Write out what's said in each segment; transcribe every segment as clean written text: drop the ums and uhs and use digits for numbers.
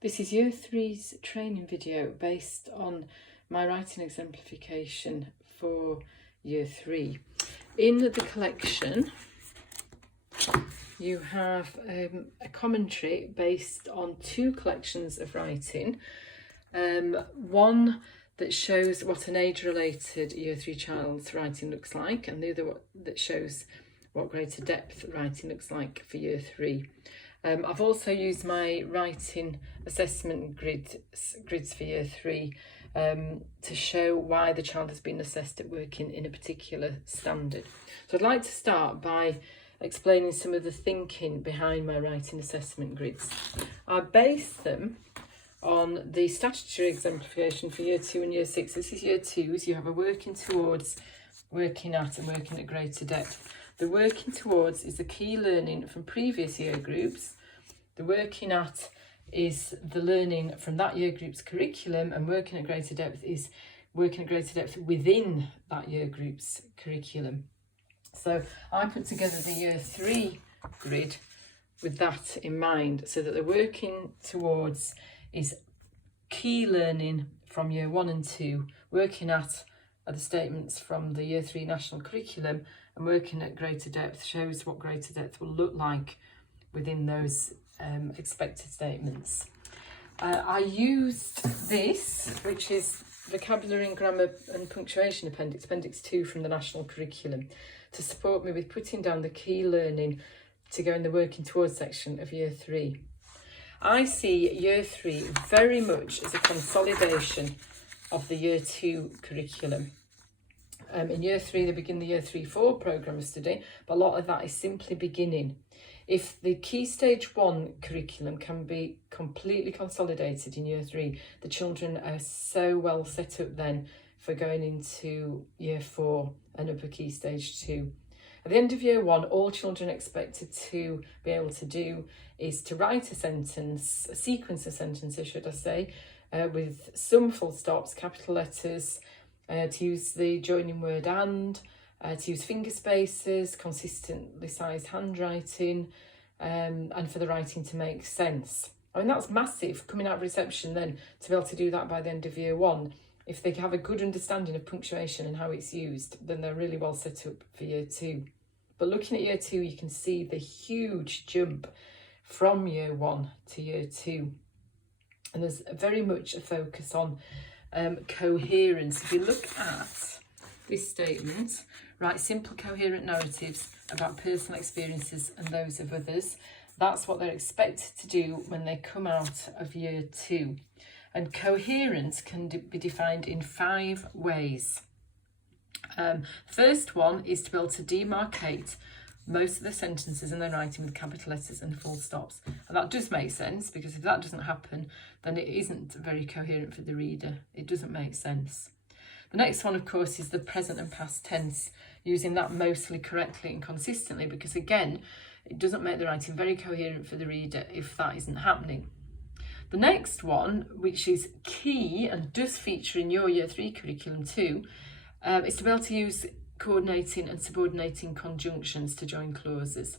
This is Year 3's training video based on my writing exemplification for Year 3. In the collection you have a commentary based on two collections of writing. One that shows what an age-related Year 3 child's writing looks like, and the other that shows what greater depth writing looks like for Year 3. I've also used my writing assessment grids for Year 3 to show why the child has been assessed at working in a particular standard. So I'd like to start by explaining some of the thinking behind my writing assessment grids. I base them on the statutory exemplification for Year 2 and Year 6. This is Year 2's. You have a working towards, working at and working at greater depth. The working towards is the key learning from previous year groups. The working at is the learning from that year group's curriculum, and working at greater depth is working at greater depth within that year group's curriculum. So I put together the Year 3 grid with that in mind, so that the working towards is key learning from Year 1 and 2, working at are the statements from the Year 3 national curriculum, and working at greater depth shows what greater depth will look like within those expected statements. I used this, which is Vocabulary and Grammar and Punctuation Appendix, Appendix 2 from the national curriculum, to support me with putting down the key learning to go in the working towards section of Year 3. I see Year 3 very much as a consolidation of the Year 2 curriculum. In Year 3 they begin the Year 3-4 programme of study, but a lot of that is simply beginning. If the Key Stage 1 curriculum can be completely consolidated in Year 3, the children are so well set up then for going into Year 4 and Upper Key Stage 2. At the end of Year 1, all children are expected to be able to do is to write a sentence, a sequence of sentences should I say, with some full stops, capital letters, to use the joining word and, to use finger spaces, consistently sized handwriting, and for the writing to make sense. I mean, that's massive coming out of reception then, to be able to do that by the end of Year 1. If they have a good understanding of punctuation and how it's used, then they're really well set up for Year 2. But looking at Year 2, you can see the huge jump from Year 1 to Year 2. And there's very much a focus on coherence. If you look at this statement, write simple coherent narratives about personal experiences and those of others. That's what they're expected to do when they come out of Year 2. And coherence can be defined in 5 ways. First one is to be able to demarcate most of the sentences in their writing with capital letters and full stops. And that does make sense, because if that doesn't happen, then it isn't very coherent for the reader. It doesn't make sense. The next one, of course, is the present and past tense, using that mostly correctly and consistently, because again, it doesn't make the writing very coherent for the reader if that isn't happening. The next one, which is key and does feature in your Year 3 curriculum too, is to be able to use coordinating and subordinating conjunctions to join clauses.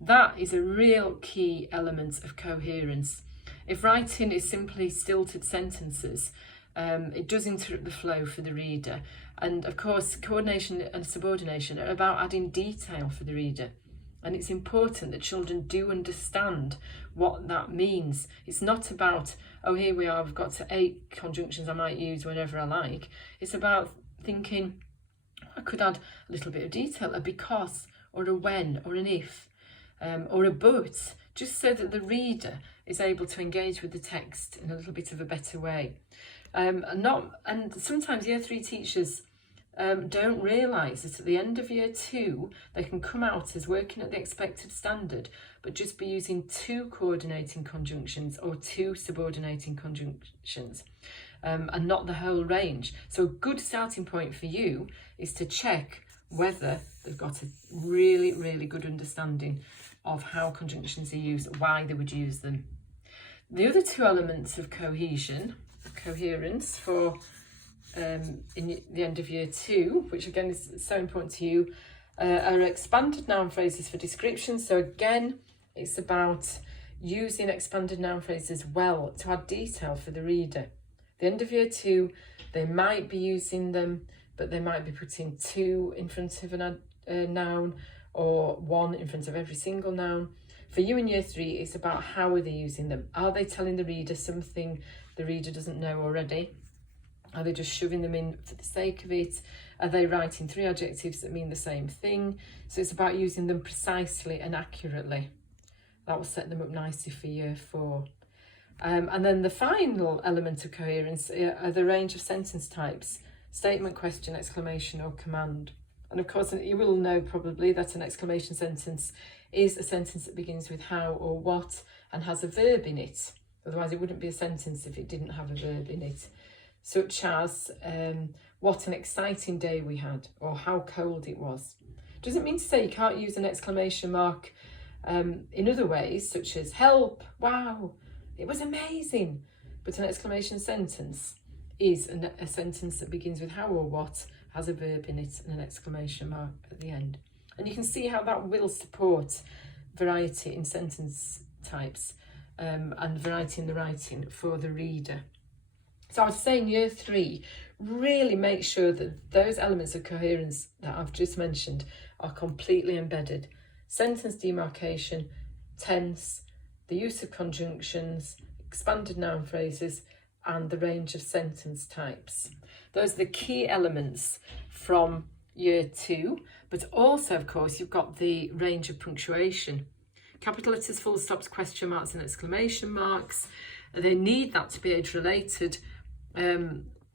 That is a real key element of coherence. If writing is simply stilted sentences, it does interrupt the flow for the reader. And of course, coordination and subordination are about adding detail for the reader. And it's important that children do understand what that means. It's not about, oh, here we are, I've got to 8 conjunctions I might use whenever I like. It's about thinking, I could add a little bit of detail, a because, or a when, or an if, or a but, just so that the reader is able to engage with the text in a little bit of a better way. And sometimes Year 3 teachers don't realise that at the end of Year 2 they can come out as working at the expected standard, but just be using 2 coordinating conjunctions or 2 subordinating conjunctions, and not the whole range. So a good starting point for you is to check whether they've got a really, really good understanding of how conjunctions are used, why they would use them. The other 2 elements of coherence for in the end of Year 2, which again is so important to you, are expanded noun phrases for description. So again, it's about using expanded noun phrases well to add detail for the reader. At the end of year 2, they might be using them, but they might be putting 2 in front of a noun or 1 in front of every single noun. For you in year 3, it's about how are they using them. Are they telling the reader something the reader doesn't know already? Are they just shoving them in for the sake of it? Are they writing 3 adjectives that mean the same thing? So it's about using them precisely and accurately. That will set them up nicely for year 4. And then the final element of coherence are the range of sentence types: statement, question, exclamation or command. And of course, you will know probably that an exclamation sentence is a sentence that begins with how or what and has a verb in it. Otherwise it wouldn't be a sentence if it didn't have a verb in it. Such as, what an exciting day we had, or how cold it was. Doesn't mean to say you can't use an exclamation mark in other ways, such as help, wow, it was amazing. But an exclamation sentence is a sentence that begins with how or what, has a verb in it and an exclamation mark at the end. And you can see how that will support variety in sentence types and variety in the writing for the reader. So I would say in year 3, really make sure that those elements of coherence that I've just mentioned are completely embedded. Sentence demarcation, tense, the use of conjunctions, expanded noun phrases, and the range of sentence types. Those are the key elements from year 2, but also, of course, you've got the range of punctuation. Capital letters, full stops, question marks and exclamation marks. They need that to be age-related,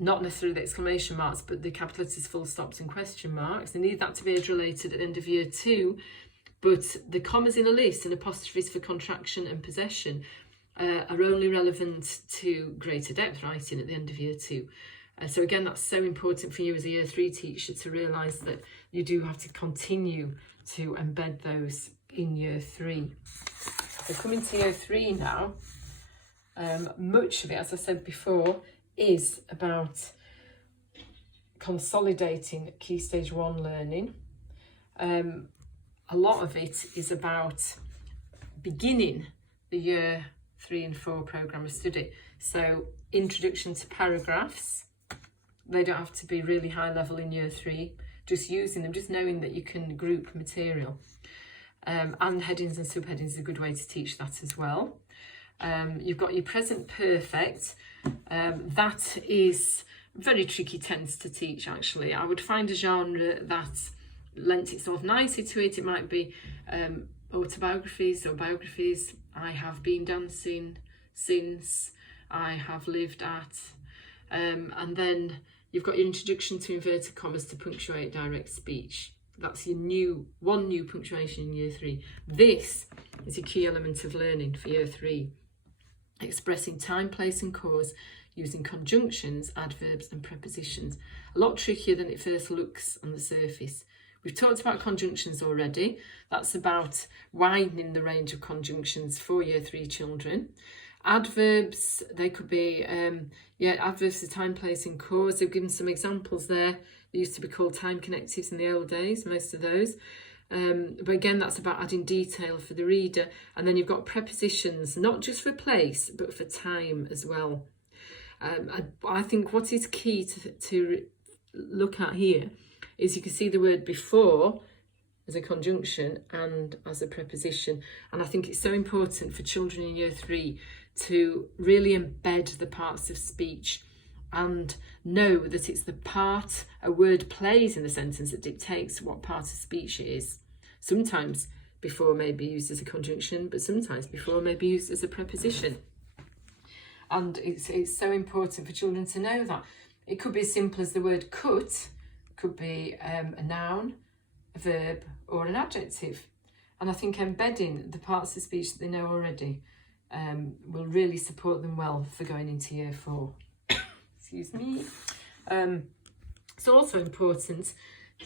not necessarily the exclamation marks, but the capital letters, full stops and question marks. They need that to be age-related at the end of year 2, but the commas in a list and apostrophes for contraction and possession are only relevant to greater depth writing at the end of year 2. So again, that's so important for you as a year 3 teacher to realise that you do have to continue to embed those in year 3. So coming to year 3 now, much of it, as I said before, is about consolidating Key Stage 1 learning. A lot of it is about beginning the year 3 and 4 programme of study. So introduction to paragraphs. They don't have to be really high level in year 3, just using them, just knowing that you can group material. And headings and subheadings is a good way to teach that as well. You've got your present perfect. That is very tricky tense to teach, actually. I would find a genre that lent itself nicely to it. It might be autobiographies or biographies. I have been dancing since, I have lived at, and then you've got your introduction to inverted commas to punctuate direct speech. That's your one new punctuation in year 3. This is a key element of learning for year 3. Expressing time, place and cause using conjunctions, adverbs and prepositions. A lot trickier than it first looks on the surface. We've talked about conjunctions already. That's about widening the range of conjunctions for year 3 children. Adverbs, they could be, adverbs of time, place and cause. They've given some examples there. They used to be called time connectives in the old days, most of those. But again, that's about adding detail for the reader. And then you've got prepositions, not just for place, but for time as well. I think what is key to look at here is you can see the word before as a conjunction and as a preposition. And I think it's so important for children in year 3 to really embed the parts of speech and know that it's the part a word plays in the sentence that dictates what part of speech it is. Sometimes before may be used as a conjunction, but sometimes before may be used as a preposition. And it's so important for children to know that. It could be as simple as the word cut, could be a noun, a verb or an adjective. And I think embedding the parts of speech that they know already will really support them well for going into year 4. Excuse me. It's also important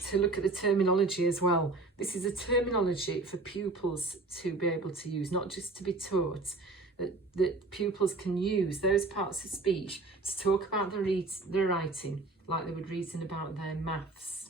to look at the terminology as well. This is a terminology for pupils to be able to use, not just to be taught, that pupils can use those parts of speech to talk about their writing like they would reason about their maths.